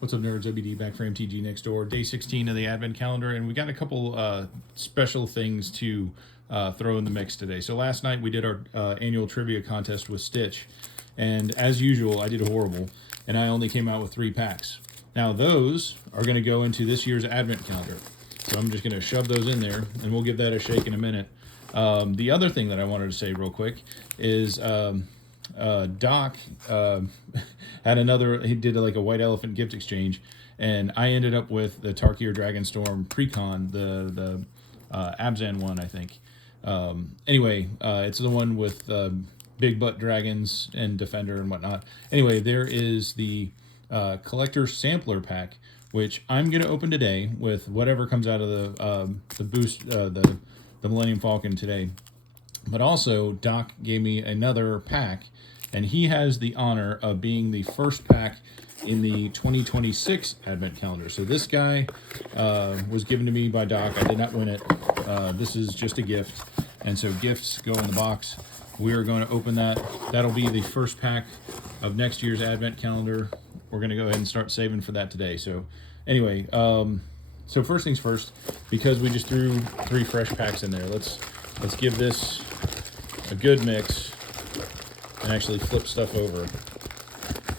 What's up, nerds? OBD back for MTG Next Door. Day 16 of the Advent Calendar, and we got a couple special things to throw in the mix today. So last night we did our annual trivia contest with Stitch, and as usual, I did horrible, and I only came out with 3 packs. Now those are going to go into this year's Advent Calendar, so I'm just going to shove those in there, and we'll give that a shake in a minute. The other thing that I wanted to say real quick is Doc had another, he did like a white elephant gift exchange, and I ended up with the Tarkir Dragonstorm Precon, the Abzan one, I think. Anyway, it's the one with big butt dragons and defender and whatnot. Anyway, there is the collector sampler pack, which I'm going to open today with whatever comes out of the boost, the Millennium Falcon today. But also, Doc gave me another pack, and he has the honor of being the first pack in the 2026 Advent Calendar. So this guy was given to me by Doc. I did not win it. This is just a gift, and so gifts go in the box. We are going to open that. That'll be the first pack of next year's Advent Calendar. We're going to go ahead and start saving for that today. So anyway, so first things first, because we just threw 3 fresh packs in there, let's give this a good mix and actually flip stuff over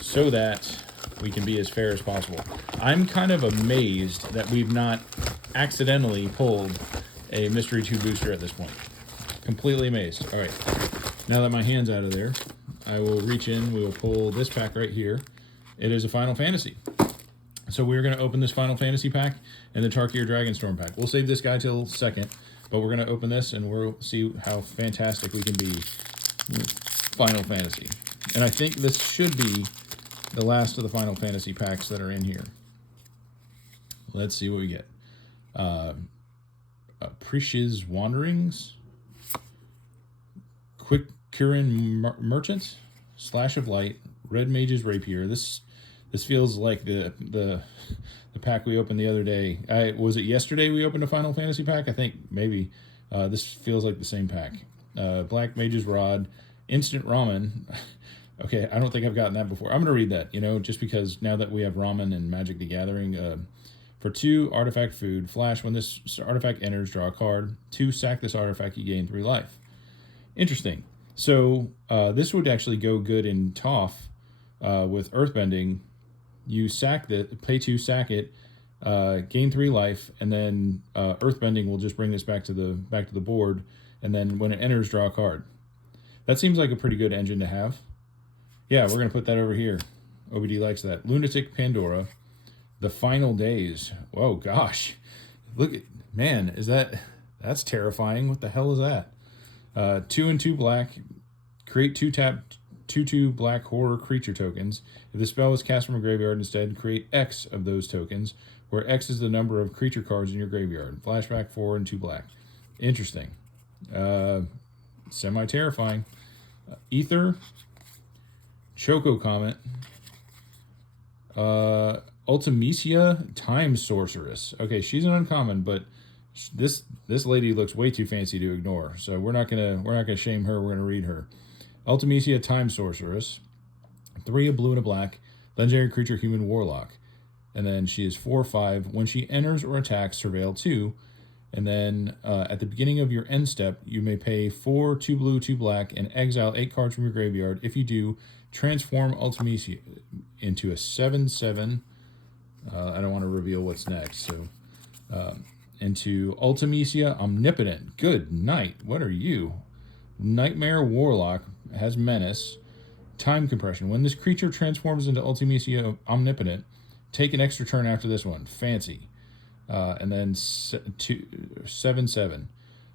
so that we can be as fair as possible. I'm kind of amazed that we've not accidentally pulled a Mystery 2 booster at this point. Completely amazed. All right, now that my hand's out of there, I will reach in, we will pull this pack right here. It is a Final Fantasy. So we're going to open this Final Fantasy pack and the Tarkir Dragonstorm pack. We'll save this guy till second, but we're going to open this and we'll see how fantastic we can be with Final Fantasy. And I think this should be the last of the Final Fantasy packs that are in here. Let's see what we get. Prishi's Wanderings, Quick Kurin Merchant, Slash of Light, Red Mage's Rapier. This feels like the pack we opened the other day. Was it yesterday we opened a Final Fantasy pack? I think maybe. This feels like the same pack. Black Mage's Rod, Instant Ramen. Okay, I don't think I've gotten that before. I'm going to read that, just because now that we have Ramen and Magic the Gathering. For 2 artifact food, flash when this artifact enters, draw a card. 2, sack this artifact, you gain 3 life. Interesting. So this would actually go good in Toph with Earthbending. You sack pay 2, sack it, gain 3 life, and then Earthbending will just bring this back to the board, and then when it enters, draw a card. That seems like a pretty good engine to have. Yeah, we're gonna put that over here. OBD likes that. Lunatic Pandora, The Final Days. Whoa, gosh, look at, man, that's terrifying. What the hell is that? 2 and 2 black, create 2-tap 2/2 black horror creature tokens. If the spell is cast from a graveyard, instead create X of those tokens, where X is the number of creature cards in your graveyard. Flashback 4 and 2 black. Interesting. Semi-terrifying. Ether, Choco Comet, Ultimecia Time Sorceress. Okay, she's an uncommon, but this lady looks way too fancy to ignore. So we're not gonna shame her. We're gonna read her. Ultimecia Time Sorceress, 3 a blue and a black, legendary creature, human warlock, and then she is 4/5. When she enters or attacks, surveil 2, and then at the beginning of your end step, you may pay 4, 2 blue, 2 black, and exile 8 cards from your graveyard. If you do, transform Ultimecia into a 7/7. I don't want to reveal what's next, so into Ultimecia Omnipotent. Good night. What are you? Nightmare Warlock, has Menace, Time Compression. When this creature transforms into Ultimecia Omnipotent, take an extra turn after this one. Fancy. And then 7/7.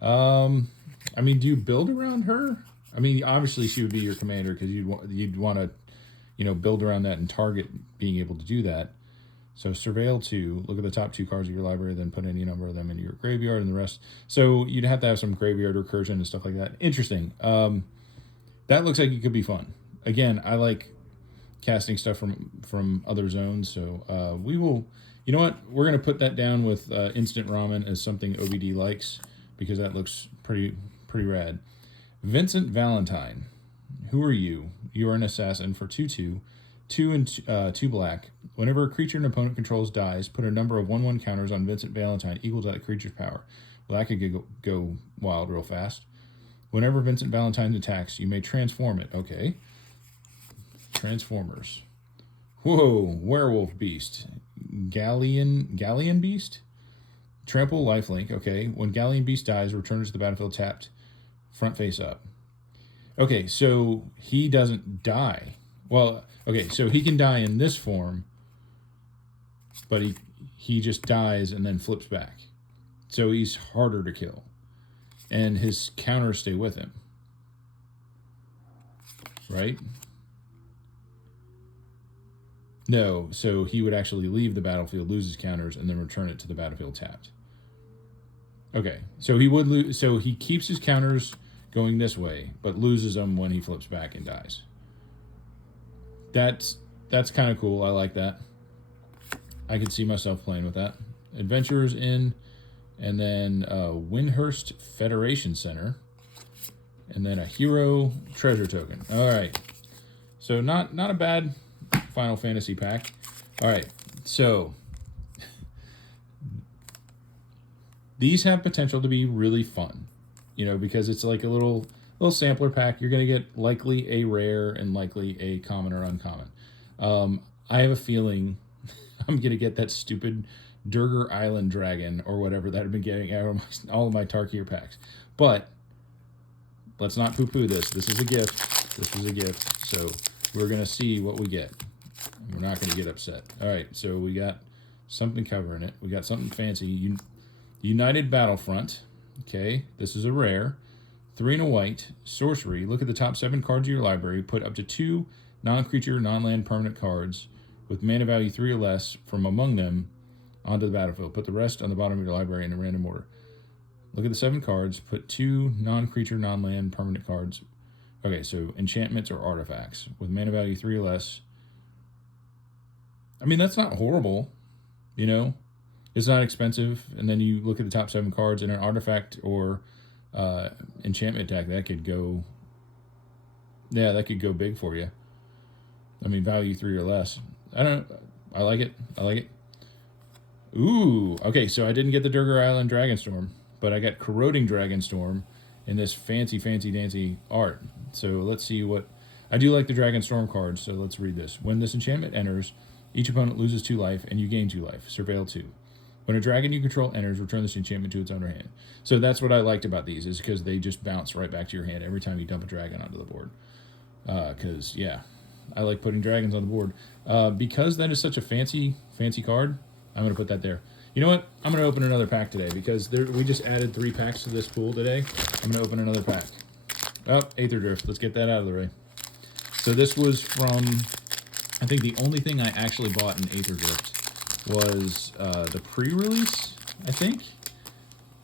I mean, do you build around her? I mean, obviously she would be your commander because you'd want to, build around that and target being able to do that. So surveil 2, look at the top 2 cards of your library, then put any number of them into your graveyard and the rest. So you'd have to have some graveyard recursion and stuff like that. Interesting. That looks like it could be fun. Again, I like casting stuff from other zones, so we will, you know what? We're going to put that down with Instant Ramen as something OBD likes, because that looks pretty rad. Vincent Valentine. Who are you? You are an assassin for 2/2, 2 and 2 black, Whenever a creature an opponent controls dies, put a number of 1/1 counters on Vincent Valentine equal to that creature's power. Well, that could go wild real fast. Whenever Vincent Valentine attacks, you may transform it. Okay. Transformers. Whoa, Werewolf Beast. Galleon Beast? Trample lifelink. Okay. When Galleon Beast dies, returns to the battlefield tapped, front face up. Okay, so he doesn't die. Well, okay, so he can die in this form, but he just dies and then flips back. So he's harder to kill. And his counters stay with him. Right? No, so he would actually leave the battlefield, lose his counters, and then return it to the battlefield tapped. Okay, so he would lose. So he keeps his counters going this way, but loses them when he flips back and dies. That's kind of cool. I like that. I could see myself playing with that. Adventurers in, and then Windhurst Federation Center, and then a hero treasure token. All right, so not a bad Final Fantasy pack. All right, so these have potential to be really fun, you know, because it's like a little sampler pack. You're going to get likely a rare and likely a common or uncommon. I have a feeling I'm going to get that stupid Durgar Island Dragon or whatever that I've been getting out of all of my Tarkir packs. But let's not poo-poo this. This is a gift. This is a gift. So we're going to see what we get. We're not going to get upset. All right, so we got something covering it. We got something fancy. United Battlefront. Okay, this is a rare. 3 and a white. Sorcery. Look at the top 7 cards of your library. Put up to 2 non-creature, non-land permanent cards with mana value 3 or less from among them onto the battlefield. Put the rest on the bottom of your library in a random order. Look at the 7 cards. Put 2 non-creature, non-land permanent cards. Okay, so enchantments or artifacts with mana value 3 or less. I mean, that's not horrible, you know? It's not expensive. And then you look at the top 7 cards and an artifact or enchantment attack, that could go... Yeah, that could go big for you. I mean, value 3 or less. I like it. I like it. Ooh, okay, so I didn't get the Durgar Island Dragonstorm, but I got Corroding Dragonstorm in this fancy dancy art. So let's see what... I do like the Dragonstorm cards, so let's read this. When this enchantment enters, each opponent loses 2 life, and you gain 2 life. Surveil 2. When a dragon you control enters, return this enchantment to its owner hand. So that's what I liked about these, is because they just bounce right back to your hand every time you dump a dragon onto the board. Because, yeah, I like putting dragons on the board. Because that is such a fancy card, I'm going to put that there. You know what? I'm going to open another pack today, because we just added 3 packs to this pool today. I'm going to open another pack. Oh, Aether Drift. Let's get that out of the way. So this was from... I think the only thing I actually bought in Aether Drift was the pre-release, I think.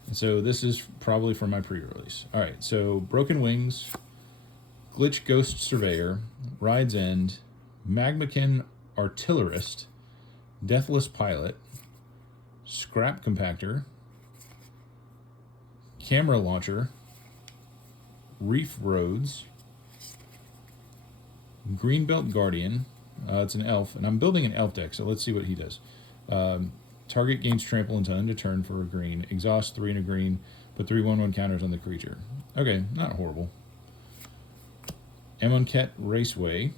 And so this is probably from my pre-release. All right, so Broken Wings, Glitch Ghost Surveyor, Ride's End, Magmakin Artillerist, Deathless Pilot, Scrap Compactor, Camera Launcher, Reef Roads, Greenbelt Guardian. It's an elf, and I'm building an elf deck, so let's see what he does. Target gains trample until end of turn for a green. Exhaust 3 and a green. Put 3 1/1 counters on the creature. Okay, not horrible. Amonkhet Raceway.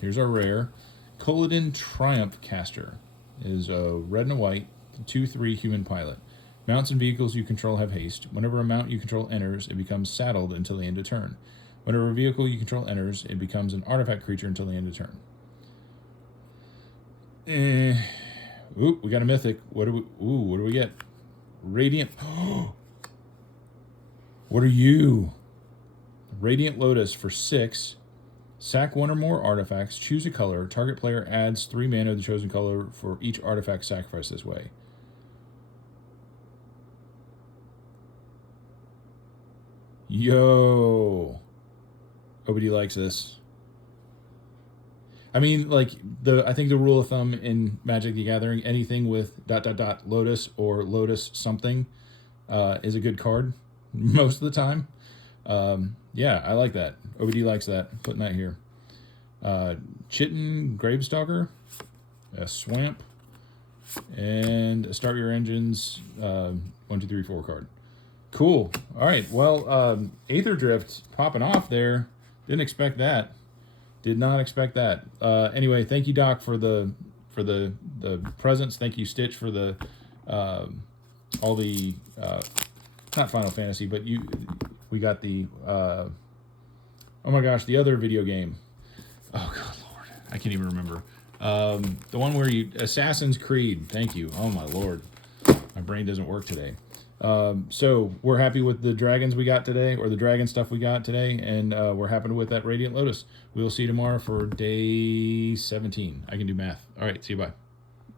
Here's our rare. Colodin Triumph Caster is a red and a white, 2/3 human pilot. Mounts and vehicles you control have haste. Whenever a mount you control enters, it becomes saddled until the end of turn. Whenever a vehicle you control enters, it becomes an artifact creature until the end of turn. Ooh, we got a mythic. What do we get? Radiant. What are you? Radiant Lotus for 6. Sack 1 or more artifacts. Choose a color. Target player adds 3 mana of the chosen color for each artifact sacrificed this way. Yo. OBD likes this. I mean, like, I think the rule of thumb in Magic the Gathering, anything with ... Lotus or Lotus something is a good card most of the time. Yeah, I like that. OBD likes that. Putting that here. Chitin Gravestalker. a swamp, and a start your engines 1, 2, 3, 4 card. Cool. All right. Well, Aether Drift popping off there. Didn't expect that. Did not expect that. Anyway, thank you, Doc, for the presents. Thank you, Stitch, for the all the not Final Fantasy, but we got the oh my gosh, the other video game. Oh God, Lord, I can't even remember. The one where Assassin's Creed. Thank you. Oh my Lord, my brain doesn't work today. So we're happy with the dragons we got today, or the dragon stuff we got today, and we're happy with that Radiant Lotus. We will see you tomorrow for day 17. I can do math. All right, see you, bye.